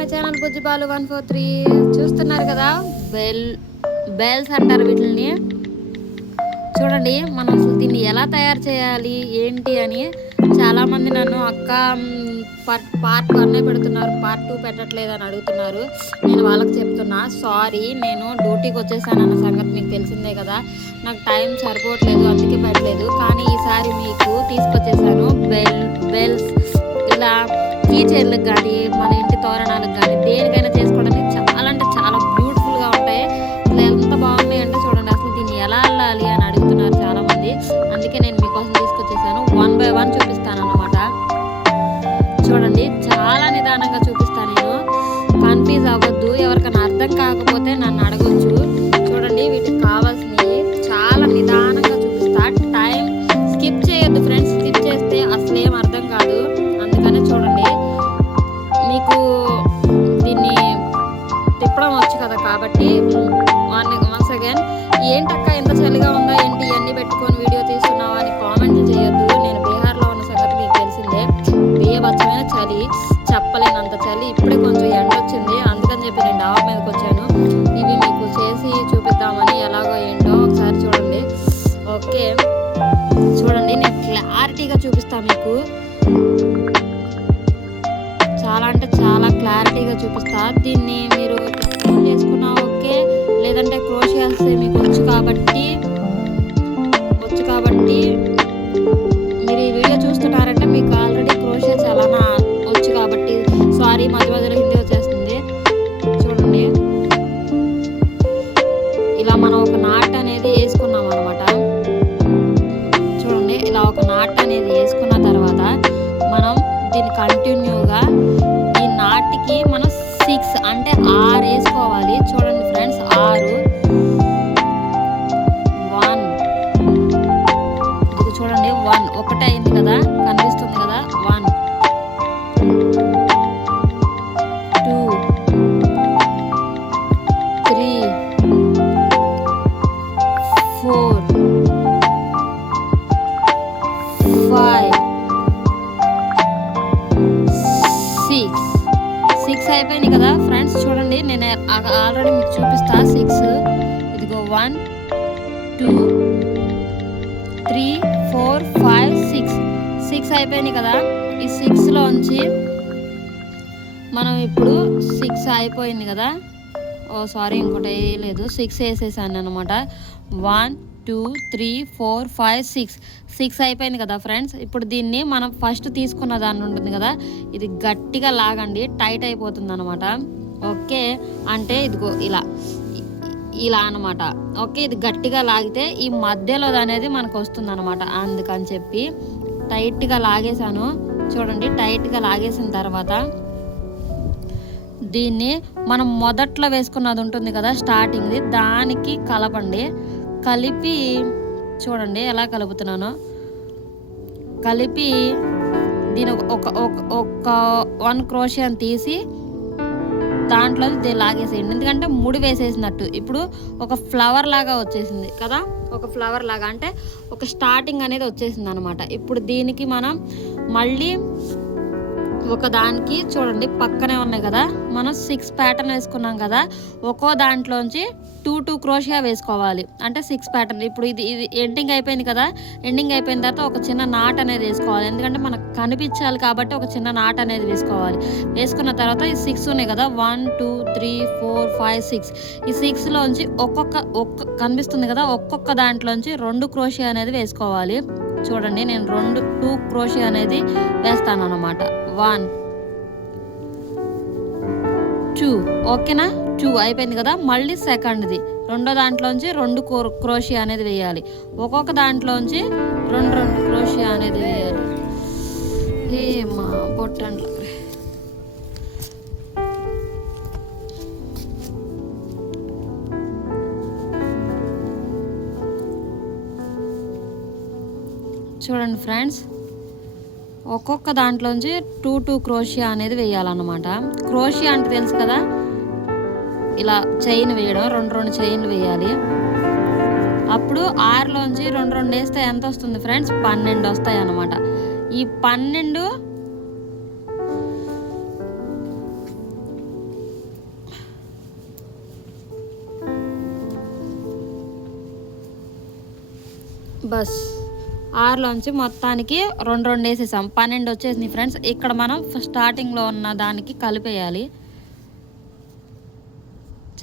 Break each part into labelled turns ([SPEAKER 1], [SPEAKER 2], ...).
[SPEAKER 1] My channel Bujjibalu one four three చూస్తున్నారు కదా? Bell bells అంటారు వీటిని చూడండి మనం అసలు దీన్ని ఎలా తయారు చేయాలి ఏంటి అని చాలామంది నన్ను అక్క పార్ట్ పార్ట్ వన్నే పెడుతున్నారు పార్ట్ టూ పెట్టట్లేదు అని అడుగుతున్నారు. నేను వాళ్ళకి చెప్తున్నా సారీ నేను డ్యూటీకి వచ్చేసానన్న సంగతి మీకు తెలిసిందే కదా. నాకు టైం సరిపోవట్లేదు అందుకే పెట్టలేదు. కానీ ఈసారి మీకు తీసుకొచ్చేసాను బెల్ బెల్స్. ఇలా టీచర్లకు కానీ మన ఇంటి తోరణాలకు కానీ దేనికైనా చేసుకోవడానికి చాలా అంటే చాలా బ్యూటిఫుల్గా ఉంటాయి. అసలు ఎంత బాగున్నాయి అంటే చూడండి అసలు దీన్ని ఎలా వెళ్ళాలి అని అడుగుతున్నారు చాలా మంది అందుకే నేను మీకోసం తీసుకొచ్చేసాను. వన్ బై వన్ చూపిస్తాను అనమాట చూడండి చాలా నిదానంగా చూపిస్తాను నేను. కన్ఫ్యూజ్ అవ్వద్దు ఎవరికైనా అర్థం కాకపోతే చూడండి నేను క్లారిటీగా చూపిస్తాను మీకు. చాలా అంటే చాలా క్లారిటీగా చూపిస్తా. దీన్ని మీరు చేసుకున్నా ఓకే లేదంటే క్రోషియాస్ మీకు వచ్చు కాబట్టి వచ్చు కాబట్టి ఓ సారీ ఇంకోటి వేయలేదు. సిక్స్ వేసేసాను అనమాట one two three four five six six అయిపోయింది కదా ఫ్రెండ్స్ ఇప్పుడు దీన్ని మనం ఫస్ట్ తీసుకున్న దాన్ని ఉంటుంది కదా ఇది గట్టిగా లాగండి టైట్ అయిపోతుంది అనమాట ఓకే అంటే ఇదిగో ఇలా ఇలా అనమాట ఓకే ఇది గట్టిగా లాగితే ఈ మధ్యలో అనేది మనకు వస్తుంది అనమాట అందుకని చెప్పి టైట్గా లాగేశాను. చూడండి టైట్గా లాగేసిన తర్వాత దీన్ని మనం మొదట్లో వేసుకున్నది ఉంటుంది కదా స్టార్టింగ్ది దానికి కలపండి. కలిపి చూడండి ఎలా కలుపుతున్నానో. కలిపి దీని ఒక ఒక ఒక- వన్ క్రోషియన్ తీసి దాంట్లో దీన్ని లాగేసేయండి. ఎందుకంటే ముడి వేసేసినట్టు. ఇప్పుడు ఒక ఫ్లవర్ లాగా వచ్చేసింది కదా ఒక ఫ్లవర్ లాగా. అంటే ఒక స్టార్టింగ్ అనేది వచ్చేసింది అనమాట ఇప్పుడు దీనికి మనం మళ్ళీ ఒక దానికి చూడండి పక్కనే ఉన్నాయి కదా. మనం సిక్స్ ప్యాటర్న్ వేసుకున్నాం కదా ఒక్కో దాంట్లోంచి టూ టూ క్రోషియా వేసుకోవాలి. అంటే సిక్స్ ప్యాటర్న్ ఇప్పుడు ఇది ఇది ఎండింగ్ అయిపోయింది కదా ఎండింగ్ అయిపోయిన తర్వాత ఒక చిన్న నాట్ అనేది వేసుకోవాలి. ఎందుకంటే మనకు కనిపించాలి కాబట్టి ఒక చిన్న నాట్ అనేది వేసుకోవాలి. వేసుకున్న తర్వాత ఈ సిక్స్ ఉన్నాయి కదా one two three four five six ఈ సిక్స్లోంచి ఒక్కొక్క ఒక్క కనిపిస్తుంది కదా ఒక్కొక్క దాంట్లోంచి రెండు క్రోషియా అనేది వేసుకోవాలి. చూడండి నేను రెండు టూ క్రోషియా అనేది వేస్తాను అనమాట వన్ టూ ఓకేనా? టూ అయిపోయింది కదా? మళ్ళీ సెకండ్ది రెండో దాంట్లోంచి రెండు క్రోషియా అనేది వేయాలి. ఒక్కొక్క దాంట్లోంచి రెండు రెండు క్రోషియా అనేది వేయాలి. ఏ మా బొట్టండ్లు. చూడండి ఫ్రెండ్స్. ఒక్కొక్క దాంట్లోంచి టూ టూ క్రోషియా అనేది వేయాలన్నమాట. క్రోషియా అంటే తెలుసు కదా? ఇలా చైన్ వేయడం రెండు రెండు చైన్లు వేయాలి. అప్పుడు ఆరులోంచి రెండు రెండు వేస్తే ఎంత వస్తుంది ఫ్రెండ్స్? పన్నెండు వస్తాయి అన్నమాట ఈ పన్నెండు బస్. ఆరులోంచి మొత్తానికి రెండు రెండు వేసేసాం. పన్నెండు వచ్చేసింది ఫ్రెండ్స్. ఇక్కడ మనం స్టార్టింగ్లో ఉన్న దానికి కలిపేయాలి.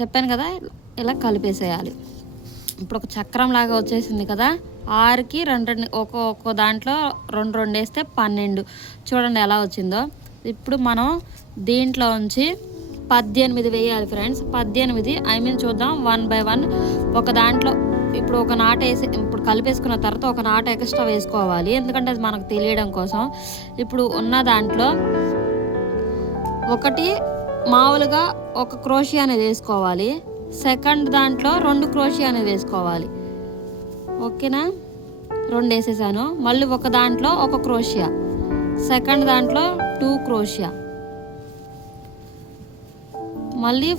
[SPEAKER 1] చెప్పాను కదా ఇలా కలిపేసేయాలి. ఇప్పుడు ఒక చక్రం లాగా వచ్చేసింది కదా. ఆరుకి రెండు రెండు ఒక ఒక్కో దాంట్లో రెండు రెండు వేస్తే పన్నెండు. చూడండి ఎలా వచ్చిందో. ఇప్పుడు మనం దీంట్లో ఉంచి పద్దెనిమిది వేయాలి ఫ్రెండ్స్. పద్దెనిమిది ఐ మీన్ చూద్దాం. వన్ బై వన్ ఒక దాంట్లో ఇప్పుడు ఒక నాట వేసి ఇప్పుడు కలిపేసుకున్న తర్వాత ఒక నాట ఎక్స్ట్రా వేసుకోవాలి. ఎందుకంటే అది మనకు తెలియడం కోసం. ఇప్పుడు ఉన్న దాంట్లో ఒకటి మామూలుగా ఒక క్రోషియా అనేది వేసుకోవాలి. సెకండ్ దాంట్లో రెండు క్రోషియా అనేది వేసుకోవాలి. ఓకేనా? రెండు వేసేసాను. మళ్ళీ ఒక దాంట్లో ఒక క్రోషియా. సెకండ్ దాంట్లో టూ క్రోషియా. మళ్ళీ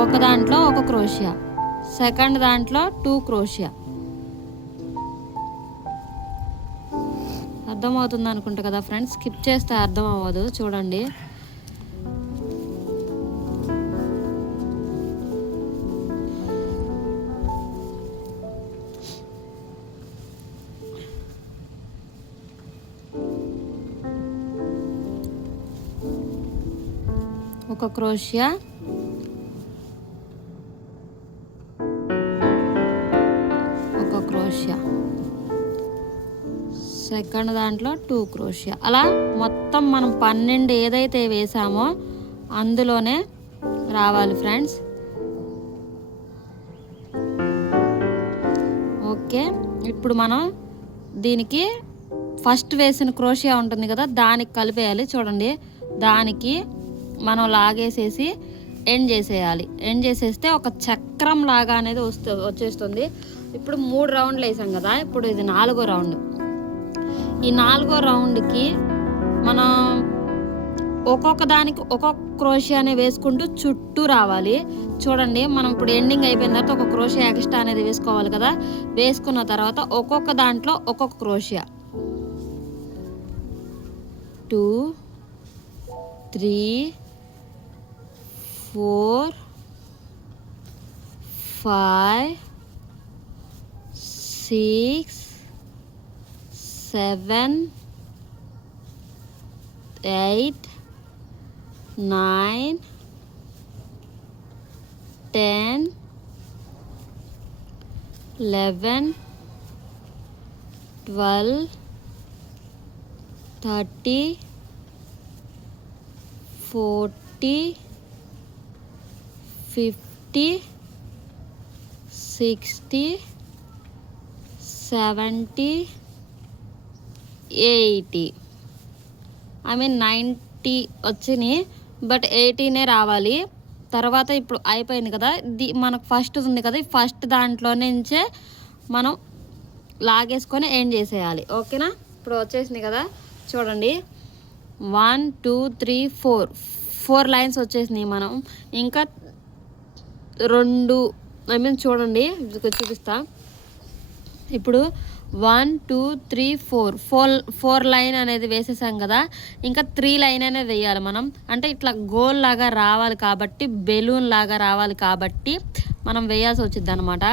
[SPEAKER 1] ఒక దాంట్లో ఒక క్రోషియా. సెకండ్ దాంట్లో టూ క్రోషియా. అర్థమవుతుంది అనుకుంటా కదా ఫ్రెండ్స్? స్కిప్ చేస్తే అర్థం అవ్వదు చూడండి. ఒక క్రోషియా. సెకండ్ దాంట్లో టూ క్రోషియా. అలా మొత్తం మనం పన్నెండు ఏదైతే వేసామో అందులోనే రావాలి ఫ్రెండ్స్. ఓకే ఇప్పుడు మనం దీనికి ఫస్ట్ వేసిన క్రోషియా ఉంటుంది కదా దానికి కలిపేయాలి. చూడండి దానికి మనం లాగేసేసి ఎండ్ చేసేయాలి. ఎండ్ చేసేస్తే ఒక చక్రం లాగా అనేది వస్తు వచ్చేస్తుంది. ఇప్పుడు మూడు రౌండ్లు వేసాం కదా ఇప్పుడు ఇది నాలుగో రౌండ్. ఈ నాలుగో రౌండ్కి మనం ఒక్కొక్క దానికి ఒక్కొక్క క్రోషియాని వేసుకుంటూ చుట్టూ రావాలి. చూడండి మనం ఇప్పుడు ఎండింగ్ అయిపోయిన తర్వాత ఒక క్రోషియా ఎక్స్ట్రా అనేది వేసుకోవాలి కదా. వేసుకున్న తర్వాత ఒక్కొక్క దాంట్లో ఒక్కొక్క క్రోషియా. Two three four five six seven, eight, nine, ten, eleven, twelve, thirty, forty, fifty, sixty, seventy. Eighty. I mean ninety వచ్చినాయి బట్ ఎయిటీనే రావాలి. తర్వాత ఇప్పుడు అయిపోయింది కదా ది మనకు ఫస్ట్ ఉంది కదా ఫస్ట్ దాంట్లో నుంచే మనం లాగేసుకొని ఎండ్ చేసేయాలి. ఓకేనా? ఇప్పుడు వచ్చేసింది కదా చూడండి. One two three four. Four lines వచ్చేసినాయి మనం. ఇంకా రెండు ఐ మీన్ చూడండి చూపిస్తా. ఇప్పుడు one two three four. Four four line అనేది వేసేసాం కదా. ఇంకా త్రీ లైన్ అనేది వేయాలి మనం. అంటే ఇట్లా గోల్ లాగా రావాలి కాబట్టి బెలూన్ లాగా రావాలి కాబట్టి మనం వేయాల్సి వచ్చింది అనమాట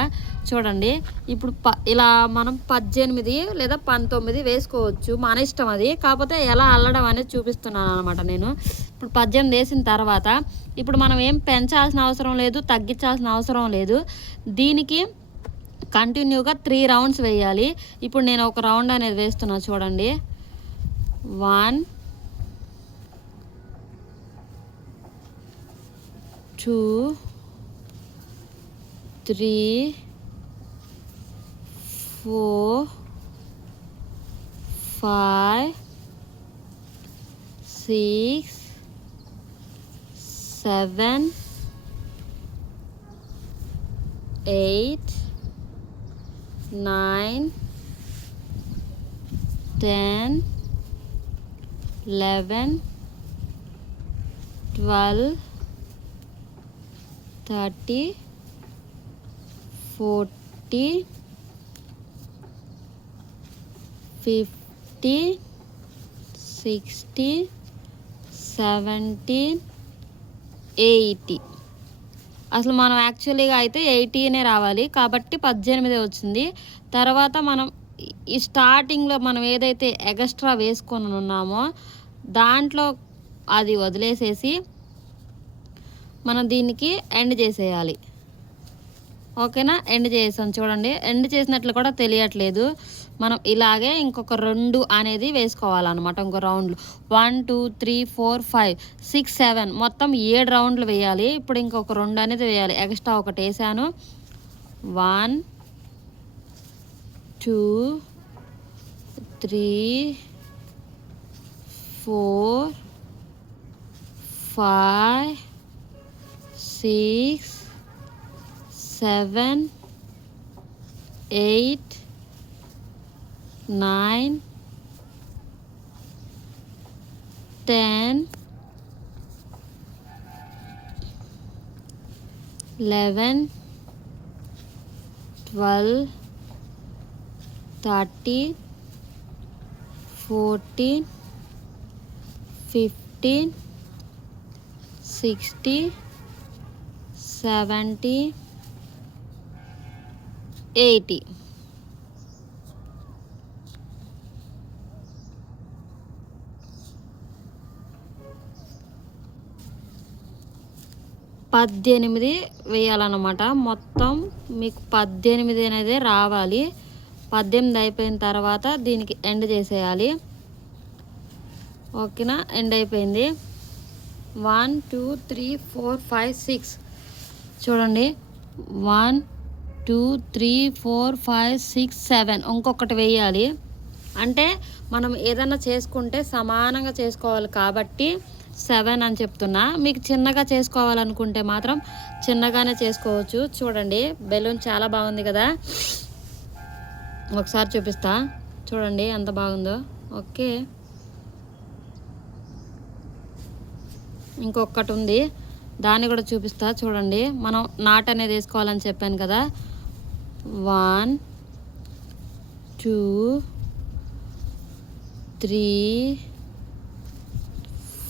[SPEAKER 1] చూడండి ఇప్పుడు ప ఇలా మనం పద్దెనిమిది లేదా పంతొమ్మిది వేసుకోవచ్చు. మన ఇష్టం అది. కాకపోతే ఎలా అల్లడం అనేది చూపిస్తున్నాను అనమాట నేను. ఇప్పుడు పద్దెనిమిది వేసిన తర్వాత ఇప్పుడు మనం ఏం పెంచాల్సిన అవసరం లేదు తగ్గించాల్సిన అవసరం లేదు. దీనికి కంటిన్యూగా త్రీ రౌండ్స్ వేయాలి. ఇప్పుడు నేను ఒక రౌండ్ అనేది వేస్తున్నా చూడండి. One two three four five six seven eight nine, ten, eleven, twelve, thirty, forty, fifty, sixty, seventy, eighty. అసలు మనం యాక్చువల్లీగా అయితే ఎయిటీనే రావాలి. కాబట్టి పద్దెనిమిది వచ్చింది. తర్వాత మనం ఈ స్టార్టింగ్లో మనం ఏదైతే ఎగస్ట్రా వేసుకొని ఉన్నామో దాంట్లో అది వదిలేసేసి మనం దీనికి ఎండ్ చేసేయాలి. ఓకేనా? ఎండ్ చేసాం చూడండి. ఎండ్ చేసినట్లు కూడా తెలియట్లేదు. మనం ఇలాగే ఇంకొక రెండు అనేది వేసుకోవాలన్నమాట ఇంకో రౌండ్లు. One two three four five six seven మొత్తం ఏడు రౌండ్లు వేయాలి. ఇప్పుడు ఇంకొక రెండు అనేది వేయాలి. ఎక్స్ట్రా ఒకటి వేసాను. One two three four five six seven eight nine, ten, eleven, twelve, thirteen, fourteen, fifteen, sixteen, seventeen, eighty. పద్దెనిమిది వేయాలన్నమాట. మొత్తం మీకు పద్దెనిమిది అనేది రావాలి. పద్దెనిమిది అయిపోయిన తర్వాత దీనికి ఎండ్ చేసేయాలి. ఓకేనా? ఎండ్ అయిపోయింది. One two three four five six. చూడండి. One two three four five six seven. ఇంకొకటి వేయాలి. అంటే మనం ఏదైనా చేసుకుంటే సమానంగా చేసుకోవాలి కాబట్టి సెవెన్ అని చెప్తున్నా. మీకు చిన్నగా చేసుకోవాలనుకుంటే మాత్రం చిన్నగానే చేసుకోవచ్చు. చూడండి బెలూన్ చాలా బాగుంది కదా. ఒకసారి చూపిస్తా. చూడండి ఎంత బాగుందో. ఓకే. ఇంకొకటి ఉంది. దాన్ని కూడా చూపిస్తా. చూడండి మనం నాట్ అనేది వేసుకోవాలని చెప్పాను కదా. One two three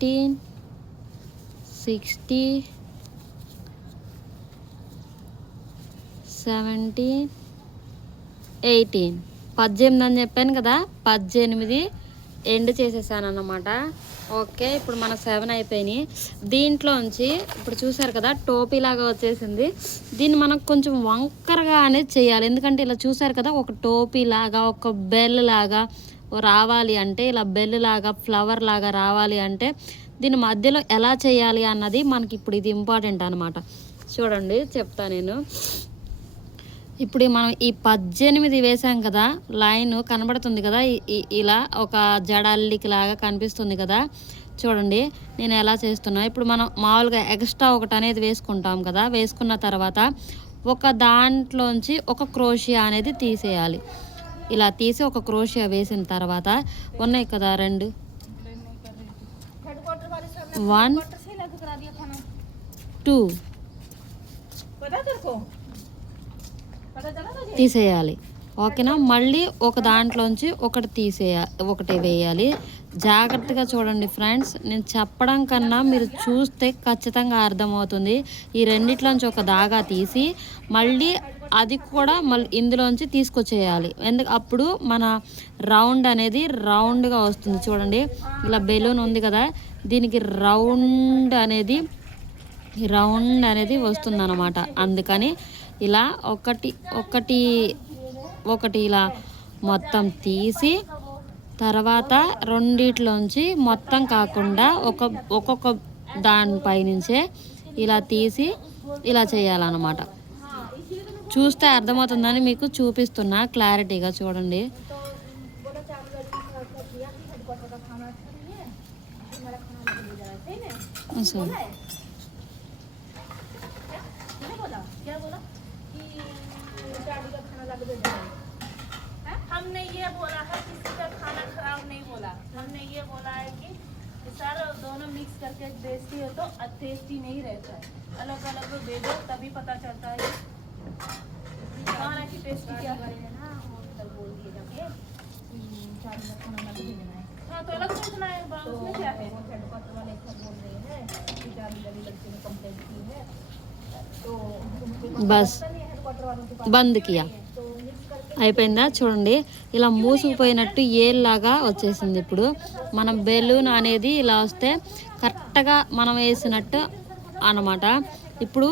[SPEAKER 1] Fifteen sixty seventeen eighteen పద్దెనిమిది అని చెప్పాను కదా పద్దెనిమిది ఎండ్ చేసేసాను అన్నమాట ఓకే ఇప్పుడు మన సెవెన్ అయిపోయినాయి. దీంట్లోంచి ఇప్పుడు చూసారు కదా టోపీ లాగా వచ్చేసింది. దీన్ని మనం కొంచెం వంకరగా అనేది చేయాలి. ఎందుకంటే ఇలా చూసారు కదా ఒక టోపీ లాగా ఒక బెల్ లాగా రావాలి అంటే ఇలా బెల్ లాగా ఫ్లవర్ లాగా రావాలి అంటే దీని మధ్యలో ఎలా చేయాలి అన్నది మనకి ఇప్పుడు ఇది ఇంపార్టెంట్ అనమాట చూడండి చెప్తా నేను. ఇప్పుడు మనం ఈ పద్దెనిమిది వేసాం కదా లైన్ కనబడుతుంది కదా ఇలా ఒక జడల్లికి లాగా కనిపిస్తుంది కదా. చూడండి నేను ఎలా చేస్తున్నా. ఇప్పుడు మనం మామూలుగా ఎక్స్ట్రా ఒకటి అనేది వేసుకుంటాం కదా వేసుకున్న తర్వాత ఒక దాంట్లోంచి ఒక క్రోషియా అనేది తీసేయాలి. ఇలా తీసి ఒక క్రోషియా వేసిన తర్వాత ఉన్నాయి కదా రెండు. వన్ టూ తీసేయాలి. ఓకేనా? మళ్ళీ ఒక దాంట్లోంచి ఒకటి తీసేయ ఒకటి వేయాలి. జాగ్రత్తగా చూడండి ఫ్రెండ్స్. నేను చెప్పడం కన్నా మీరు చూస్తే ఖచ్చితంగా అర్థమవుతుంది. ఈ రెండిట్లోంచి ఒక దాగా తీసి మళ్ళీ అది కూడా మళ్ళీ ఇందులోంచి తీసుకొచ్చేయాలి. ఎందుకు? అప్పుడు మన రౌండ్ అనేది రౌండ్గా వస్తుంది. చూడండి ఇలా బెలూన్ ఉంది కదా దీనికి రౌండ్ అనేది రౌండ్ అనేది వస్తుంది అనమాట అందుకని ఇలా ఒకటి ఒకటి ఒకటి ఇలా మొత్తం తీసి తర్వాత రెండిట్లోంచి మొత్తం కాకుండా ఒక ఒక్కొక్క దానిపై నుంచే ఇలా తీసి ఇలా చేయాలన్నమాట. చూస్తే అర్థమవుతుందని మీకు చూపిస్తున్నా క్లారిటీగా చూడండి సార్
[SPEAKER 2] हमने ये बोला है किसी का खाना खराब नहीं बोला हमने ये बोला है कि सर दोनों मिक्स करके बेचती हो तो टेस्टी नहीं रहता है अलग अलग भेजो तभी पता चलता है कि खाना की टेस्टी क्या है हाँ तो अलग पूछना है बा- उसमें क्या है
[SPEAKER 1] బస్ బంద్ కియా అయిపోయిందా చూడండి ఇలా మూసుకుపోయినట్టు ఏల్లాగా వచ్చేసింది ఇప్పుడు మనం బెలూన్ అనేది ఇలా వస్తే కరెక్ట్గా మనం వేసినట్టు అన్నమాట ఇప్పుడు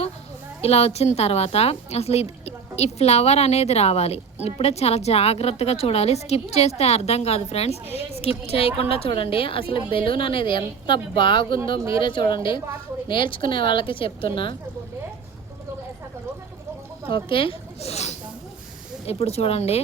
[SPEAKER 1] ఇలా వచ్చిన తర్వాత అసలు ఈ ఫ్లవర్ అనేది రావాలి. ఇప్పుడే చాలా జాగ్రత్తగా చూడాలి. స్కిప్ చేస్తే అర్థం కాదు ఫ్రెండ్స్ స్కిప్ చేయకుండా చూడండి. అసలు బెలూన్ అనేది ఎంత బాగుందో మీరే చూడండి. నేర్చుకునే వాళ్ళకి చెప్తున్నా. ఓకే ఇప్పుడు చూడండి.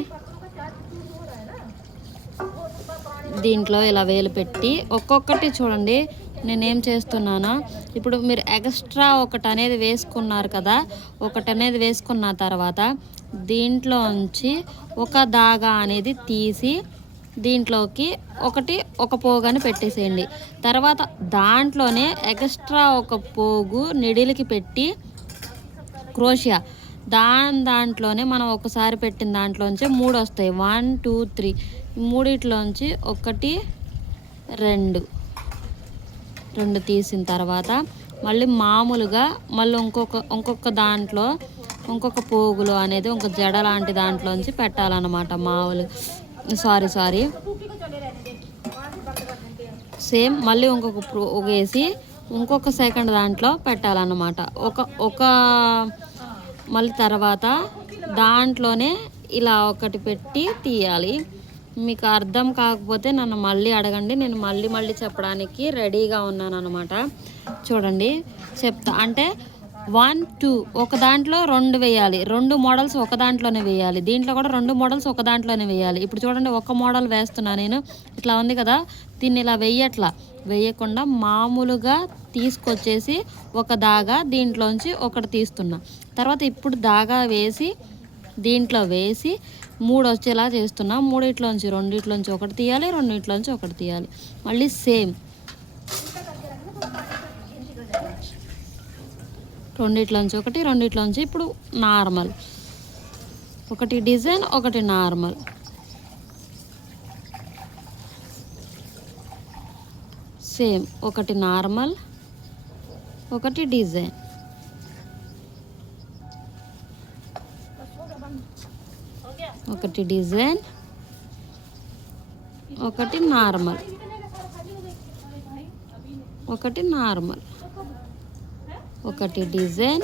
[SPEAKER 1] దీంట్లో ఇలా వేలు పెట్టి ఒక్కొక్కటి చూడండి. నేనేం చేస్తున్నానో? ఇప్పుడు మీరు ఎక్స్ట్రా ఒకటి అనేది వేసుకున్నారు కదా ఒకటి అనేది వేసుకున్న తర్వాత దీంట్లో నుంచి ఒక దాగా అనేది తీసి దీంట్లోకి ఒకటి ఒక పోగాని పెట్టేసేయండి. తర్వాత దాంట్లోనే ఎక్స్ట్రా ఒక పోగు నిడిలికి పెట్టి క్రోషియా. దాని దాంట్లోనే మనం ఒకసారి పెట్టిన దాంట్లోంచి మూడు వస్తాయి. One two three. మూడిట్లోంచి ఒకటి రెండు. రెండు తీసిన తర్వాత మళ్ళీ మామూలుగా మళ్ళీ ఇంకొక ఇంకొక దాంట్లో ఇంకొక పోగులు అనేది ఇంకొక జడ లాంటి దాంట్లోంచి పెట్టాలన్నమాట మామూలు. Sorry sorry. సేమ్ మళ్ళీ ఇంకొక పోగు వేసి ఇంకొక సెకండ్ దాంట్లో పెట్టాలన్నమాట. ఒక ఒక మళ్ళీ తర్వాత దాంట్లోనే ఇలా ఒకటి పెట్టి తీయాలి. మీకు అర్థం కాకపోతే నన్ను మళ్ళీ అడగండి. నేను మళ్ళీ మళ్ళీ చెప్పడానికి రెడీగా ఉన్నాను అనమాట చూడండి చెప్తా. అంటే వన్ టూ ఒక దాంట్లో రెండు వేయాలి. రెండు మోడల్స్ ఒక దాంట్లోనే వేయాలి. దీంట్లో కూడా రెండు మోడల్స్ ఒక దాంట్లోనే వేయాలి. ఇప్పుడు చూడండి ఒక మోడల్ వేస్తున్నా నేను. ఇట్లా ఉంది కదా దీన్ని ఇలా వెయ్యట్లా వేయకుండా మామూలుగా తీసుకొచ్చేసి ఒక దాగా దీంట్లోంచి ఒకటి తీస్తున్నా. తర్వాత ఇప్పుడు దాగా వేసి దీంట్లో వేసి మూడు వచ్చేలా చేస్తున్నా. మూడిట్లోంచి రెండిట్లోంచి ఒకటి తీయాలి రెండిట్లోంచి ఒకటి తీయాలి. మళ్ళీ సేమ్. రెండిట్లోంచి ఒకటి రెండిట్లోంచి ఇప్పుడు నార్మల్. ఒకటి డిజైన్ ఒకటి నార్మల్. సేమ్. ఒకటి నార్మల్ ఒకటి డిజైన్. ఒకటి డిజైన్ ఒకటి నార్మల్. ఒకటి నార్మల్. ఒకటి డిజైన్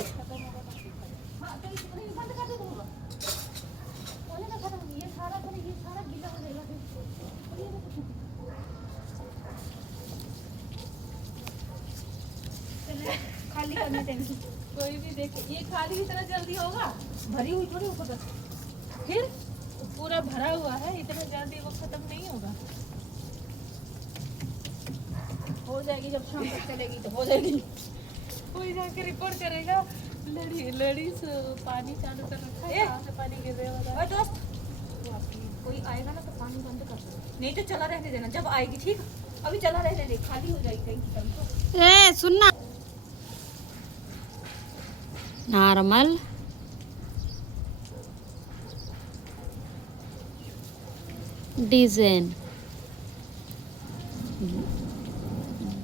[SPEAKER 2] कोई जाके रिपोर्ट करेगा लड़ी पानी चालू कर रखा है से पानी गिर रहा है दोस्त कोई आएगा ना। तो पानी बंद कर नहीं तो चला रहने देना जब आएगी ठीक अभी चला रहने दे खाली हो जाएगी कहीं कहीं तो
[SPEAKER 1] ఏ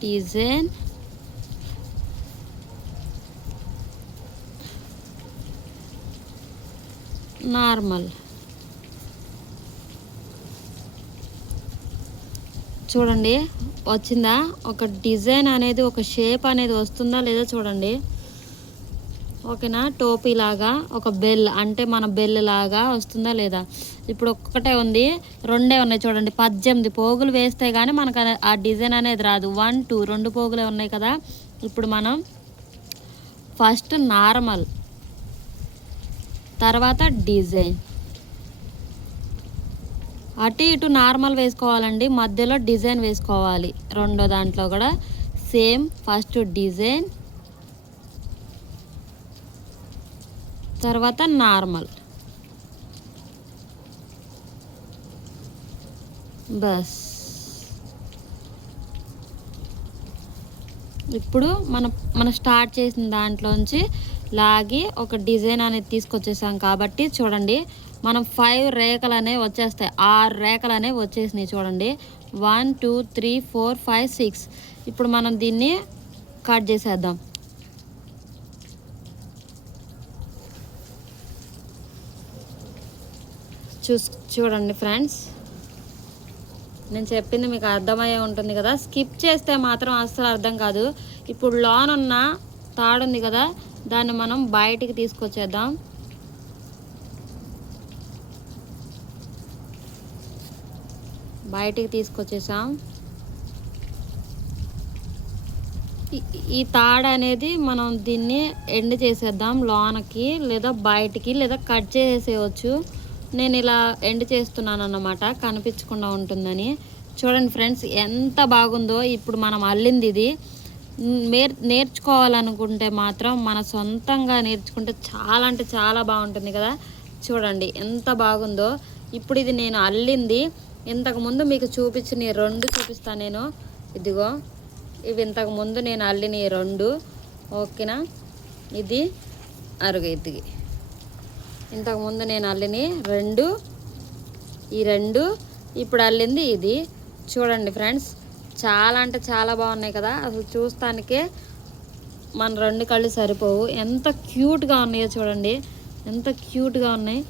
[SPEAKER 1] డిజైన్ నార్మల్ చూడండి వచ్చిందా? ఒక డిజైన్ అనేది ఒక షేప్ అనేది వస్తుందా లేదా చూడండి. ఓకేనా? టోపీ లాగా ఒక బెల్ అంటే మన బెల్ లాగా వస్తుందా లేదా? ఇప్పుడు ఒక్కటే ఉంది రెండే ఉన్నాయి చూడండి పద్దెనిమిది పోగులు వేస్తే కానీ మనకు ఆ డిజైన్ అనేది రాదు. వన్ టూ రెండు పోగులే ఉన్నాయి కదా? ఇప్పుడు మనం ఫస్ట్ నార్మల్ తర్వాత డిజైన్. అటు ఇటు నార్మల్ వేసుకోవాలండి మధ్యలో డిజైన్ వేసుకోవాలి. రెండో దాంట్లో కూడా సేమ్ ఫస్ట్ డిజైన్ తర్వాత నార్మల్. బస్. ఇప్పుడు మనం మనం స్టార్ట్ చేసిన దాంట్లోంచి లాగి ఒక డిజైన్ అనేది తీసుకొచ్చేసాం కాబట్టి చూడండి మనం ఫైవ్ రేఖలు అనేవి వచ్చేస్తాయి. ఆరు రేఖలు అనేవి వచ్చేసినాయి చూడండి. One two three four five six ఇప్పుడు మనం దీన్ని కట్ చేసేద్దాం. చూస్ చూడండి ఫ్రెండ్స్. నేను చెప్పింది మీకు అర్థమయ్యే ఉంటుంది కదా. స్కిప్ చేస్తే మాత్రం అస్సలు అర్థం కాదు. ఇప్పుడు లోన్ ఉన్న తాడు ఉంది కదా దాన్ని మనం బయటికి తీసుకొచ్చేద్దాం. బయటికి తీసుకొచ్చేసాం. ఈ- ఈ తాడు అనేది మనం దీన్ని ఎండ్ చేసేద్దాం లోనకి లేదా బయటికి లేదా కట్ చేసేయవచ్చు నేను ఇలా ఎండ్ చేస్తున్నాను అన్నమాట కనిపించకుండా ఉంటుందని. చూడండి ఫ్రెండ్స్ ఎంత బాగుందో ఇప్పుడు మనం అల్లింది ఇది. నేర్ నేర్చుకోవాలనుకుంటే మాత్రం మన సొంతంగా నేర్చుకుంటే చాలా అంటే చాలా బాగుంటుంది కదా. చూడండి ఎంత బాగుందో. ఇప్పుడు ఇది నేను అల్లింది. ఇంతకుముందు మీకు చూపించిన రెండు చూపిస్తాను నేను. ఇదిగో ఇవి ఇంతకు ముందు నేను అల్లిన రెండు. ఓకేనా? ఇది అరుగు ఇదిగి ఇంతకుముందు నేను అల్లిని రెండు ఈ రెండు ఇప్పుడు అల్లింది ఇది. చూడండి ఫ్రెండ్స్ చాలా అంటే చాలా బాగున్నాయి కదా. అసలు చూస్తానికే మన రెండు కళ్ళు సరిపోవు. ఎంత క్యూట్గా ఉన్నాయో చూడండి. ఎంత క్యూట్గా ఉన్నాయి.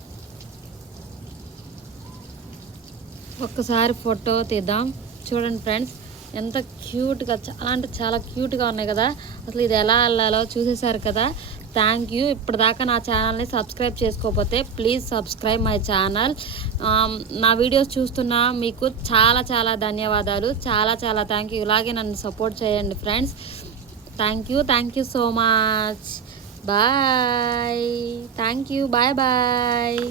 [SPEAKER 1] ఒక్కసారి ఫోటో తీద్దాం. చూడండి ఫ్రెండ్స్ ఎంత క్యూట్గా చాలా అంటే చాలా క్యూట్గా ఉన్నాయి కదా. అసలు ఇది ఎలా అల్లాలో చూసేశారు కదా. Thank you. ఇప్పటిదాకా నా ఛానల్ని సబ్స్క్రైబ్ చేసుకోకపోతే ప్లీజ్ సబ్స్క్రైబ్ మై ఛానల్. నా వీడియోస్ చూస్తున్న మీకు చాలా చాలా ధన్యవాదాలు. చాలా చాలా థ్యాంక్ యూ. ఇలాగే నన్ను సపోర్ట్ చేయండి friends. Thank you. Thank you so much. Bye. Thank you. Bye bye.